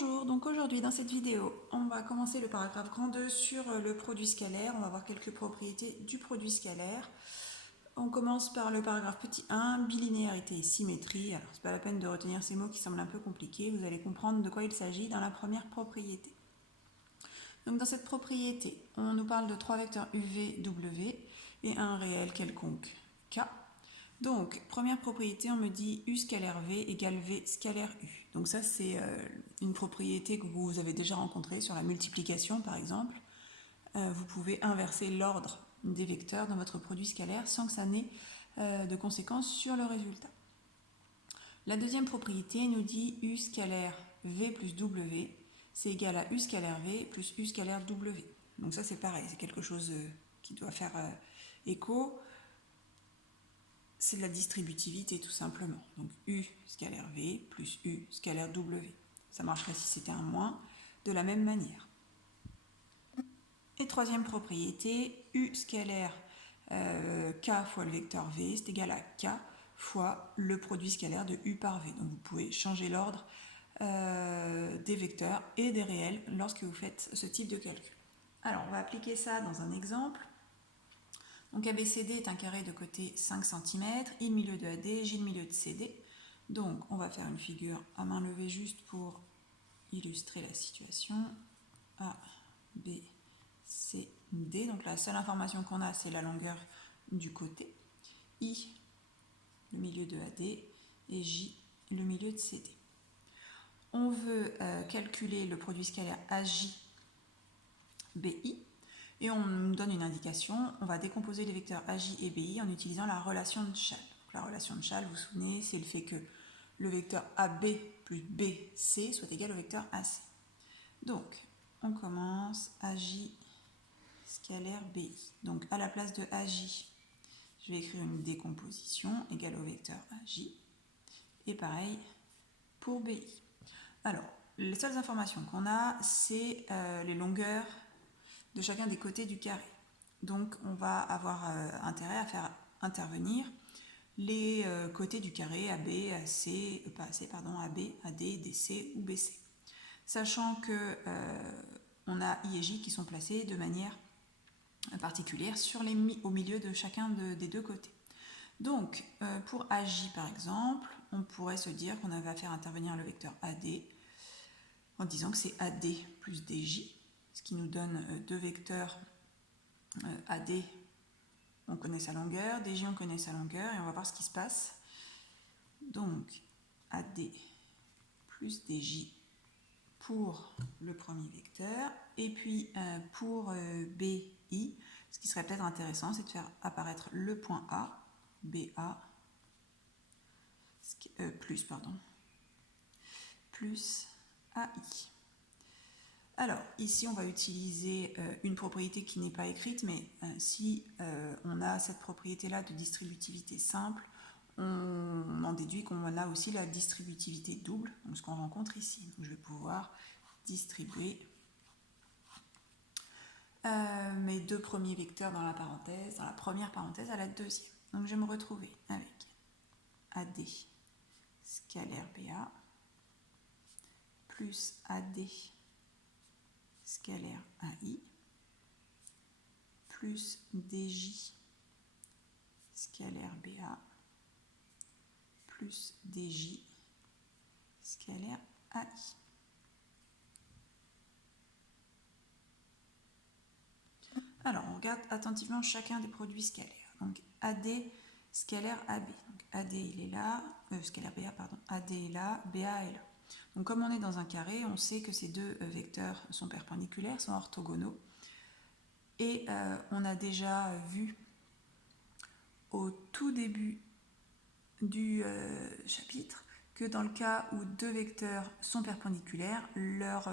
Bonjour, donc aujourd'hui dans cette vidéo, on va commencer le paragraphe grand 2 sur le produit scalaire. On va voir quelques propriétés du produit scalaire. On commence par le paragraphe petit 1, bilinéarité et symétrie. Alors c'est pas la peine de retenir ces mots qui semblent un peu compliqués, vous allez comprendre de quoi il s'agit dans la première propriété. Donc dans cette propriété, on nous parle de 3 vecteurs UV, W et un réel quelconque K. Donc, première propriété, on me dit U scalaire V égale V scalaire U. Donc ça, c'est une propriété que vous avez déjà rencontrée sur la multiplication, par exemple. Vous pouvez inverser l'ordre des vecteurs dans votre produit scalaire sans que ça n'ait de conséquences sur le résultat. La deuxième propriété nous dit U scalaire V plus W, c'est égal à U scalaire V plus U scalaire W. Donc ça, c'est pareil, c'est quelque chose qui doit faire écho. C'est de la distributivité tout simplement. Donc U scalaire V plus U scalaire W. Ça marcherait si c'était un moins, de la même manière. Et troisième propriété, U scalaire K fois le vecteur V, c'est égal à K fois le produit scalaire de U par V. Donc vous pouvez changer l'ordre des vecteurs et des réels lorsque vous faites ce type de calcul. Alors on va appliquer ça dans un exemple. Donc ABCD est un carré de côté 5 cm, I le milieu de AD, J le milieu de CD. Donc on va faire une figure à main levée juste pour illustrer la situation. A, B, C, D. Donc la seule information qu'on a, c'est la longueur du côté. I, le milieu de AD, et J, le milieu de CD. On veut calculer le produit scalaire AJ, BI. Et on nous donne une indication, on va décomposer les vecteurs AJ et BI en utilisant la relation de Schall. Donc, la relation de Schall, vous vous souvenez, c'est le fait que le vecteur AB plus BC soit égal au vecteur AC. Donc, on commence AJ scalaire BI. Donc, à la place de AJ, je vais écrire une décomposition égale au vecteur AJ. Et pareil pour BI. Alors, les seules informations qu'on a, c'est les longueurs de chacun des côtés du carré. Donc on va avoir intérêt à faire intervenir les côtés du carré AB, AC, pas AC, pardon, AB, AD, DC ou BC. Sachant que on a I et J qui sont placés de manière particulière au milieu de chacun des deux côtés. Donc pour AJ par exemple, on pourrait se dire qu'on va faire intervenir le vecteur AD en disant que c'est AD plus DJ, ce qui nous donne deux vecteurs AD, on connaît sa longueur, DJ, on connaît sa longueur, et on va voir ce qui se passe. Donc, AD plus DJ pour le premier vecteur, et puis pour BI, ce qui serait peut-être intéressant, c'est de faire apparaître le point A, BA, plus AI. Alors, ici, on va utiliser une propriété qui n'est pas écrite, mais si on a cette propriété-là de distributivité simple, on en déduit qu'on a aussi la distributivité double, donc ce qu'on rencontre ici. Donc, je vais pouvoir distribuer mes deux premiers vecteurs dans la première parenthèse à la deuxième. Donc, je vais me retrouver avec AD scalaire BA plus AD scalaire AI plus DJ scalaire BA plus DJ scalaire AI. Alors, on regarde attentivement chacun des produits scalaires. Donc, AD scalaire AB. Donc, AD, il est là, scalaire BA, pardon. AD est là, BA est là. Donc, comme on est dans un carré, on sait que ces deux vecteurs sont perpendiculaires, sont orthogonaux. Et on a déjà vu au tout début du chapitre que dans le cas où deux vecteurs sont perpendiculaires, leur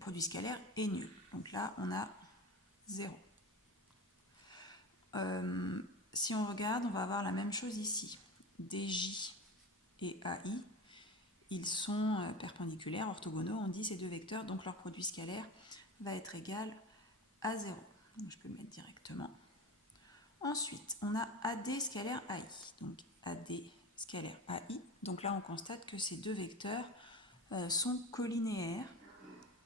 produit scalaire est nul. Donc là, on a 0. Si on regarde, on va avoir la même chose ici. DJ et AI, ils sont perpendiculaires, orthogonaux, on dit ces deux vecteurs, donc leur produit scalaire va être égal à 0. Donc je peux le mettre directement. Ensuite, on a AD scalaire AI. Donc AD scalaire AI. Donc là, on constate que ces deux vecteurs sont collinéaires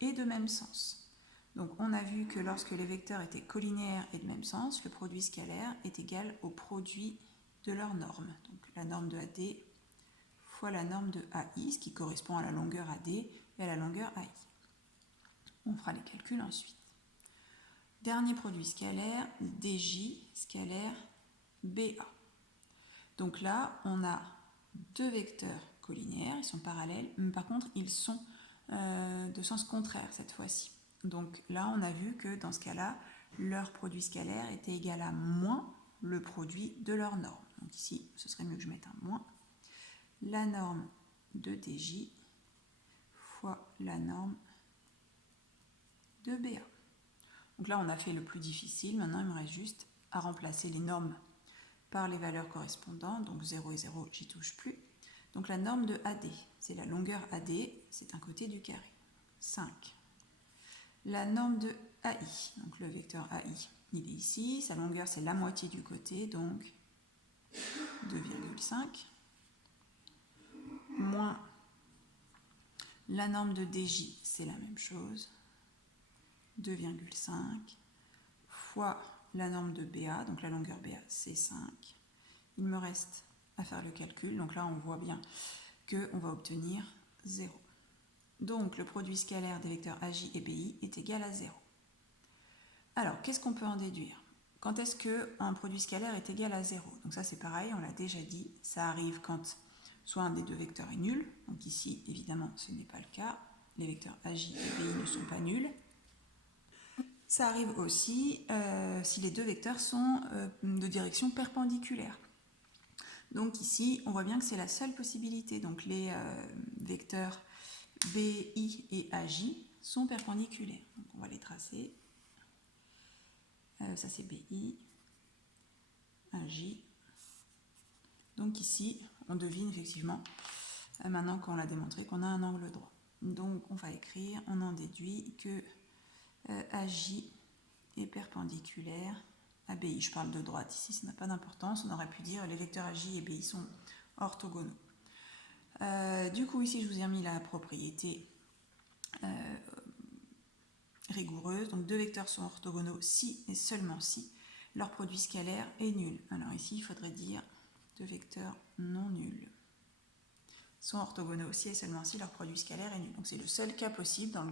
et de même sens. Donc on a vu que lorsque les vecteurs étaient collinéaires et de même sens, le produit scalaire est égal au produit de leur norme. Donc la norme de AD fois la norme de AI, ce qui correspond à la longueur AD et à la longueur AI. On fera les calculs ensuite. Dernier produit scalaire, DJ scalaire BA. Donc là, on a deux vecteurs collinéaires, ils sont parallèles, mais par contre, ils sont de sens contraire cette fois-ci. Donc là, on a vu que dans ce cas-là, leur produit scalaire était égal à moins le produit de leur norme. Donc ici, ce serait mieux que je mette un moins. La norme de DJ fois la norme de BA. Donc là, on a fait le plus difficile. Maintenant, il me reste juste à remplacer les normes par les valeurs correspondantes. Donc 0 et 0, j'y touche plus. Donc la norme de AD, c'est la longueur AD, c'est un côté du carré. 5. La norme de AI, donc le vecteur AI, il est ici. Sa longueur, c'est la moitié du côté, donc 2,5. Moins la norme de DJ, c'est la même chose. 2,5 fois la norme de BA, donc la longueur BA c'est 5. Il me reste à faire le calcul, donc là on voit bien qu'on va obtenir 0. Donc le produit scalaire des vecteurs AJ et BI est égal à 0. Alors qu'est-ce qu'on peut en déduire? Quand est-ce qu'un produit scalaire est égal à 0? Donc ça c'est pareil, on l'a déjà dit, ça arrive quand soit un des deux vecteurs est nul, donc ici évidemment ce n'est pas le cas, les vecteurs AJ et BI ne sont pas nuls. Ça arrive aussi si les deux vecteurs sont de direction perpendiculaire. Donc ici, on voit bien que c'est la seule possibilité. Donc les vecteurs BI et AJ sont perpendiculaires. Donc on va les tracer. Ça c'est BI, AJ. Donc ici, on devine effectivement, maintenant qu'on l'a démontré, qu'on a un angle droit. Donc on va écrire, on en déduit que AJ est perpendiculaire à BI. Je parle de droite ici, ça n'a pas d'importance. On aurait pu dire les vecteurs AJ et BI sont orthogonaux. Du coup, ici, je vous ai remis la propriété rigoureuse. Donc, deux vecteurs sont orthogonaux si et seulement si leur produit scalaire est nul. Alors ici, il faudrait dire deux vecteurs non nuls sont orthogonaux si et seulement si leur produit scalaire est nul. Donc, c'est le seul cas possible dans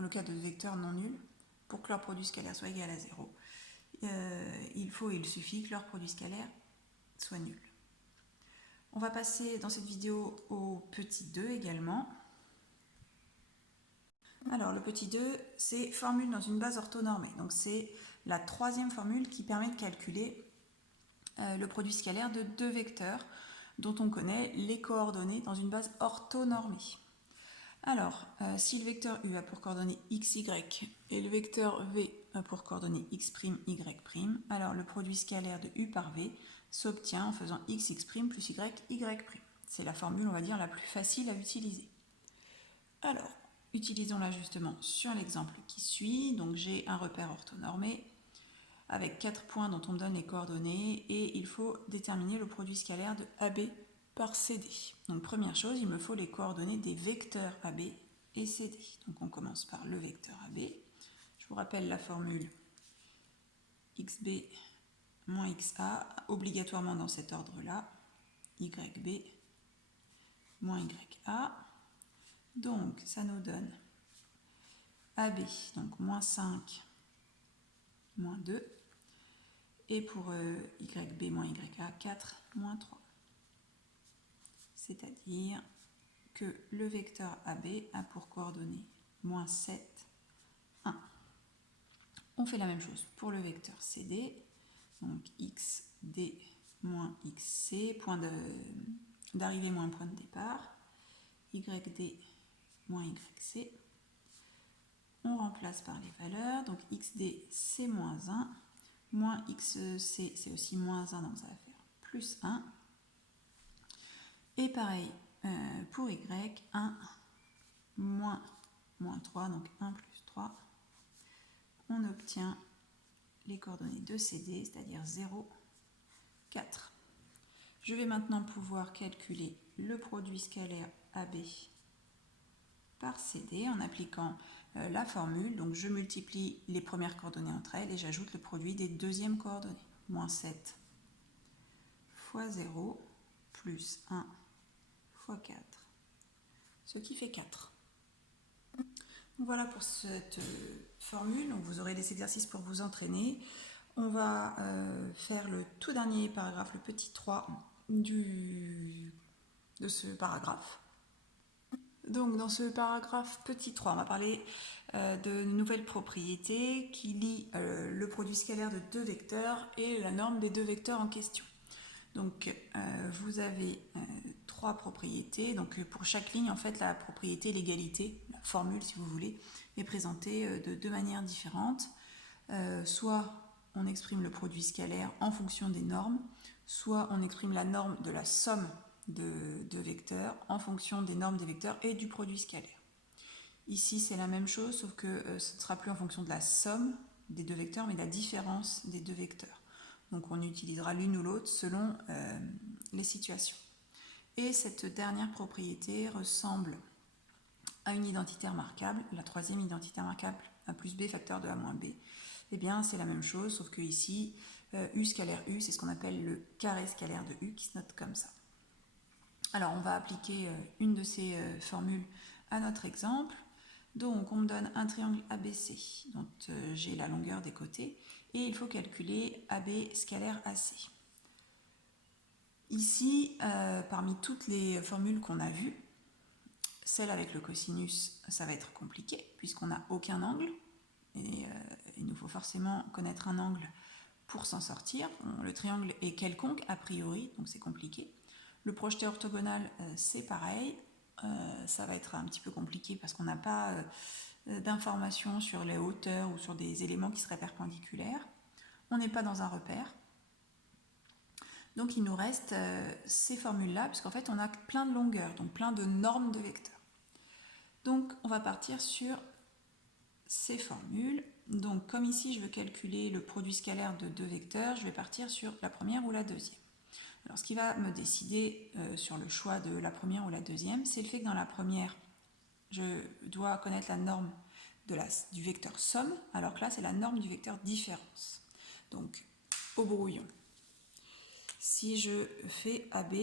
le cas de vecteurs non nuls pour que leur produit scalaire soit égal à 0. Il suffit que leur produit scalaire soit nul. On va passer dans cette vidéo au petit 2 également. Alors le petit 2, c'est formule dans une base orthonormée. Donc c'est la troisième formule qui permet de calculer le produit scalaire de deux vecteurs dont on connaît les coordonnées dans une base orthonormée. Alors, si le vecteur U a pour coordonnées x, y et le vecteur V a pour coordonnées x', y', alors le produit scalaire de U par V s'obtient en faisant x, x' plus y, y'. C'est la formule, on va dire, la plus facile à utiliser. Alors, utilisons-la justement sur l'exemple qui suit. Donc j'ai un repère orthonormé avec 4 points dont on me donne les coordonnées et il faut déterminer le produit scalaire de AB par CD. Donc première chose, il me faut les coordonnées des vecteurs AB et CD. Donc on commence par le vecteur AB. Je vous rappelle la formule XB moins XA, obligatoirement dans cet ordre-là, YB moins YA. Donc ça nous donne AB, donc moins 5, moins 2. Et pour YB moins YA, 4, moins 3. C'est-à-dire que le vecteur AB a pour coordonnées moins 7, 1. On fait la même chose pour le vecteur CD, donc XD moins XC, point d'arrivée moins point de départ, YD moins YC. On remplace par les valeurs, donc XD c'est moins 1, moins XC c'est aussi moins 1, donc ça va faire plus 1. Et pareil pour Y, 1 moins 3, donc 1 plus 3. On obtient les coordonnées de CD, c'est-à-dire 0, 4. Je vais maintenant pouvoir calculer le produit scalaire AB par CD en appliquant la formule. Donc je multiplie les premières coordonnées entre elles et j'ajoute le produit des deuxièmes coordonnées. Moins 7 fois 0 plus 1 fois 4, ce qui fait 4. Voilà pour cette formule. Donc vous aurez des exercices pour vous entraîner. On va faire le tout dernier paragraphe, le petit 3 de ce paragraphe. Donc dans ce paragraphe petit 3, on va parler de nouvelles propriétés qui lient le produit scalaire de deux vecteurs et la norme des deux vecteurs en question. Donc vous avez trois propriétés. Donc pour chaque ligne, en fait, la propriété, l'égalité, la formule si vous voulez, est présentée de deux manières différentes. Soit on exprime le produit scalaire en fonction des normes, soit on exprime la norme de la somme de vecteurs en fonction des normes des vecteurs et du produit scalaire. Ici c'est la même chose, sauf que ce ne sera plus en fonction de la somme des deux vecteurs, mais de la différence des deux vecteurs. Donc on utilisera l'une ou l'autre selon les situations. Et cette dernière propriété ressemble à une identité remarquable, la troisième identité remarquable, a plus b facteur de a moins b. Eh bien c'est la même chose, sauf que ici, u scalaire u, c'est ce qu'on appelle le carré scalaire de u qui se note comme ça. Alors on va appliquer une de ces formules à notre exemple. Donc on me donne un triangle ABC, dont j'ai la longueur des côtés, et il faut calculer AB scalaire AC. Ici, parmi toutes les formules qu'on a vues, celle avec le cosinus, ça va être compliqué, puisqu'on n'a aucun angle, et il nous faut forcément connaître un angle pour s'en sortir. Bon, le triangle est quelconque, a priori, donc c'est compliqué. Le projeté orthogonal, c'est pareil, ça va être un petit peu compliqué parce qu'on n'a pas d'informations sur les hauteurs ou sur des éléments qui seraient perpendiculaires. On n'est pas dans un repère. Donc il nous reste ces formules-là, puisqu'en fait on a plein de longueurs, donc plein de normes de vecteurs. Donc on va partir sur ces formules. Donc comme ici je veux calculer le produit scalaire de deux vecteurs, je vais partir sur la première ou la deuxième. Alors ce qui va me décider sur le choix de la première ou la deuxième, c'est le fait que dans la première, je dois connaître la norme du vecteur somme, alors que là c'est la norme du vecteur différence. Donc au brouillon, si je fais AB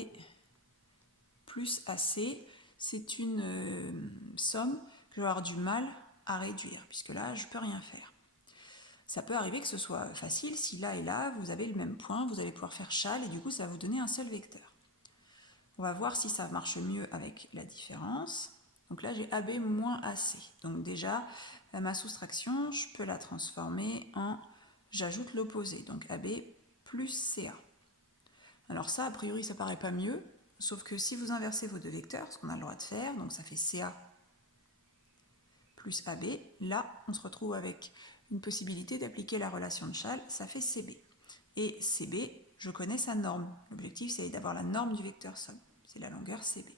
plus AC, c'est une somme que je vais avoir du mal à réduire, puisque là je ne peux rien faire. Ça peut arriver que ce soit facile, si là et là vous avez le même point, vous allez pouvoir faire châle et du coup ça va vous donner un seul vecteur. On va voir si ça marche mieux avec la différence. Donc là j'ai AB moins AC. Donc déjà ma soustraction, je peux la transformer en j'ajoute l'opposé, donc AB plus CA. Alors ça a priori ça paraît pas mieux, sauf que si vous inversez vos deux vecteurs, ce qu'on a le droit de faire, donc ça fait CA plus AB, là on se retrouve avec une possibilité d'appliquer la relation de châle, ça fait CB. Et CB, je connais sa norme. L'objectif, c'est d'avoir la norme du vecteur somme. C'est la longueur CB.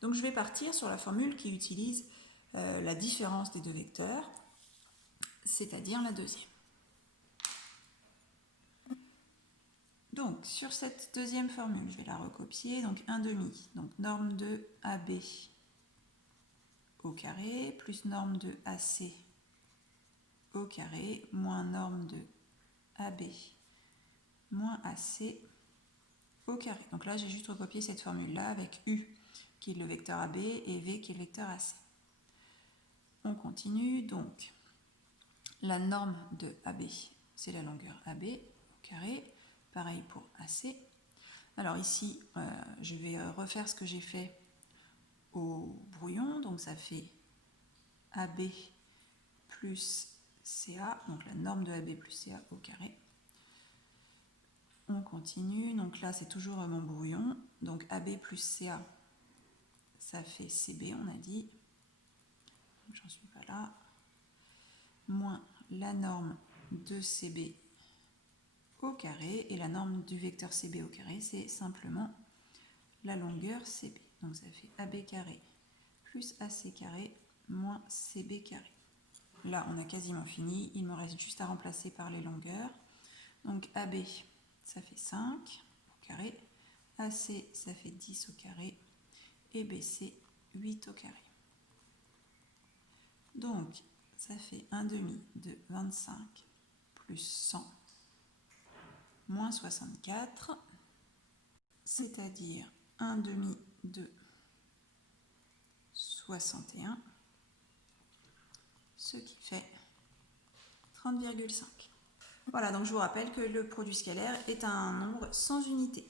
Donc je vais partir sur la formule qui utilise la différence des deux vecteurs, c'est-à-dire la deuxième. Donc sur cette deuxième formule, je vais la recopier. Donc 1/2, donc norme de AB au carré, plus norme de AC au carré, moins norme de AB moins AC au carré. Donc là, j'ai juste recopié cette formule-là avec U qui est le vecteur AB et V qui est le vecteur AC. On continue, donc la norme de AB, c'est la longueur AB au carré, pareil pour AC. Alors ici, je vais refaire ce que j'ai fait au brouillon, donc ça fait AB plus CA, donc la norme de AB plus CA au carré. On continue, donc là c'est toujours mon brouillon, donc AB plus CA, ça fait CB on a dit, j'en suis pas là, moins la norme de CB au carré, et la norme du vecteur CB au carré c'est simplement la longueur CB, donc ça fait AB carré plus AC carré moins CB carré. Là on a quasiment fini, il me reste juste à remplacer par les longueurs, donc AB ça fait 5 au carré, AC ça fait 10 au carré, et BC 8 au carré. Donc, ça fait 1 demi de 25 plus 100 moins 64, c'est-à-dire 1 demi de 61, ce qui fait 30,5. Voilà, donc je vous rappelle que le produit scalaire est un nombre sans unité.